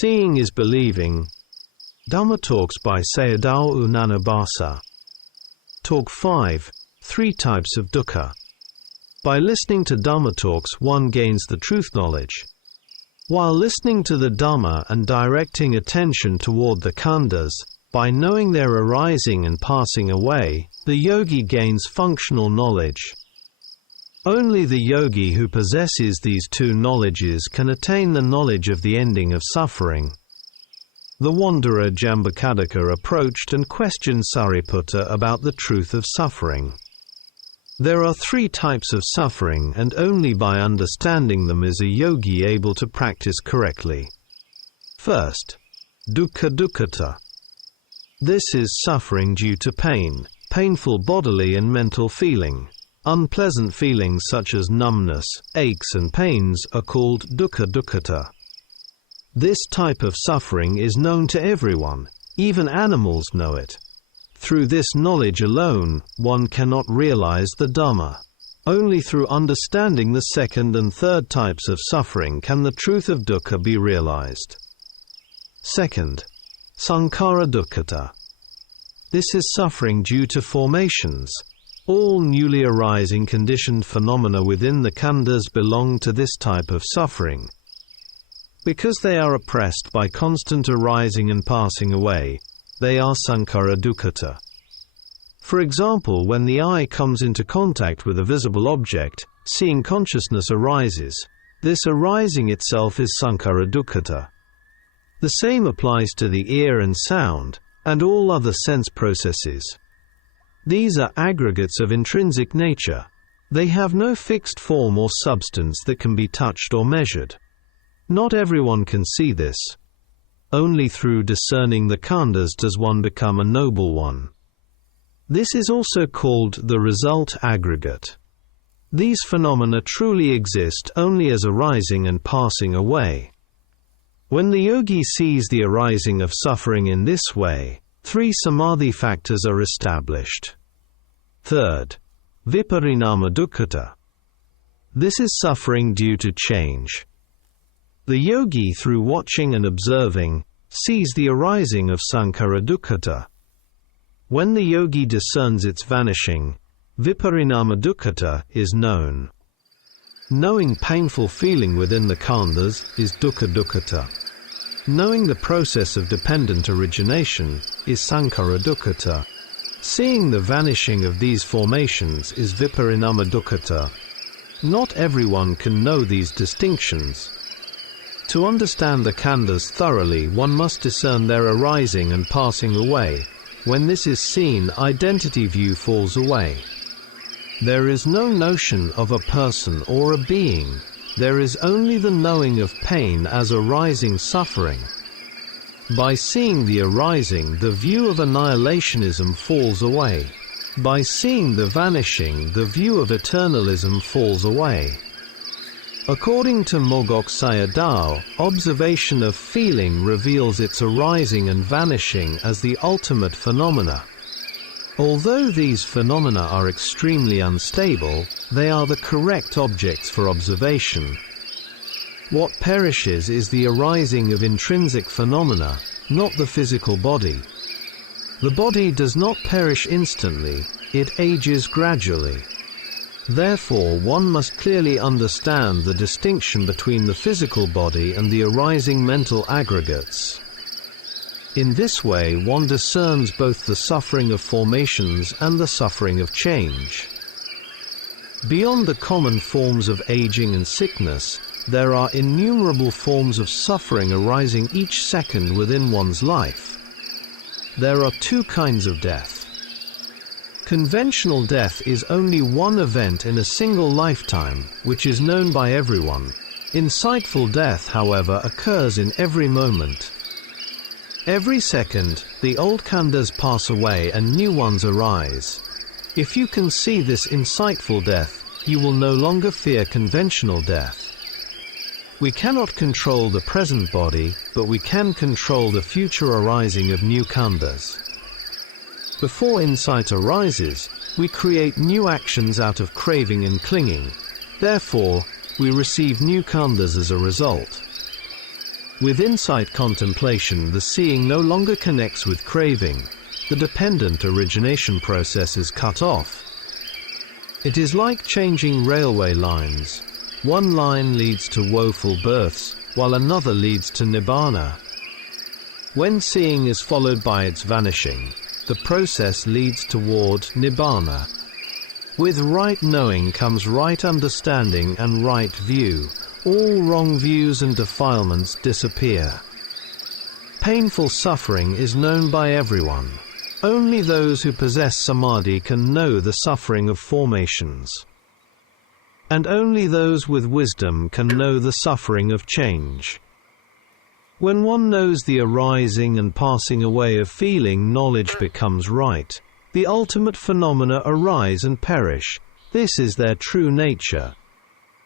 Seeing is believing. Dhamma Talks by Sayadaw Nyanabhasa. Talk 5. 3 Types of Dukkha. By listening to Dhamma Talks, one gains the truth knowledge. While listening to the Dhamma and directing attention toward the khandhas, by knowing their arising and passing away, the yogi gains functional knowledge. Only the yogi who possesses these two knowledges can attain the knowledge of the ending of suffering. The wanderer Jambakadaka approached and questioned Sariputta about the truth of suffering. There are 3 types of suffering, and only by understanding them is a yogi able to practice correctly. First, Dukkha Dukkata. This is suffering due to pain, painful bodily and mental feeling. Unpleasant feelings such as numbness, aches and pains are called Dukkha Dukkata. This type of suffering is known to everyone, even animals know it. Through this knowledge alone, one cannot realize the Dhamma. Only through understanding the second and third types of suffering can the truth of dukkha be realized. Second, Sankhara Dukkata. This is suffering due to formations. All newly arising conditioned phenomena within the khandhas belong to this type of suffering. Because they are oppressed by constant arising and passing away, they are Sankhara Dukkata. For example, when the eye comes into contact with a visible object, seeing consciousness arises. This arising itself is Sankhara Dukkata. The same applies to the ear and sound, and all other sense processes. These are aggregates of intrinsic nature. They have no fixed form or substance that can be touched or measured. Not everyone can see this. Only through discerning the khandhas does one become a noble one. This is also called the result aggregate. These phenomena truly exist only as arising and passing away. When the yogi sees the arising of suffering in this way, 3 samadhi factors are established. Third, Viparinama Dukkata. This is suffering due to change. The yogi, through watching and observing, sees the arising of Sankhara Dukkata. When the yogi discerns its vanishing, Viparinama Dukkata is known. Knowing painful feeling within the khandhas is Dukkha Dukkata. Knowing the process of dependent origination is Sankhara Dukkata. Seeing the vanishing of these formations is Viparinama Dukkata. Not everyone can know these distinctions. To understand the khandhas thoroughly, one must discern their arising and passing away. When this is seen, identity view falls away. There is no notion of a person or a being. There is only the knowing of pain as arising suffering. By seeing the arising, the view of annihilationism falls away. By seeing the vanishing, the view of eternalism falls away. According to Mogok Sayadaw, observation of feeling reveals its arising and vanishing as the ultimate phenomena. Although these phenomena are extremely unstable, they are the correct objects for observation. What perishes is the arising of intrinsic phenomena, not the physical body. The body does not perish instantly, it ages gradually. Therefore, one must clearly understand the distinction between the physical body and the arising mental aggregates. In this way, one discerns both the suffering of formations and the suffering of change. Beyond the common forms of aging and sickness, there are innumerable forms of suffering arising each second within one's life. There are 2 kinds of death. Conventional death is only one event in a single lifetime, which is known by everyone. Insightful death, however, occurs in every moment. Every second, the old khandhas pass away and new ones arise. If you can see this insightful death, you will no longer fear conventional death. We cannot control the present body, but we can control the future arising of new khandhas. Before insight arises, we create new actions out of craving and clinging. Therefore, we receive new khandhas as a result. With insight contemplation, the seeing no longer connects with craving. The dependent origination process is cut off. It is like changing railway lines. One line leads to woeful births, while another leads to nibbana. When seeing is followed by its vanishing, the process leads toward nibbana. With right knowing comes right understanding and right view. All wrong views and defilements disappear. Painful suffering is known by everyone. Only those who possess samadhi can know the suffering of formations. And only those with wisdom can know the suffering of change. When one knows the arising and passing away of feeling, knowledge becomes right. The ultimate phenomena arise and perish. This is their true nature.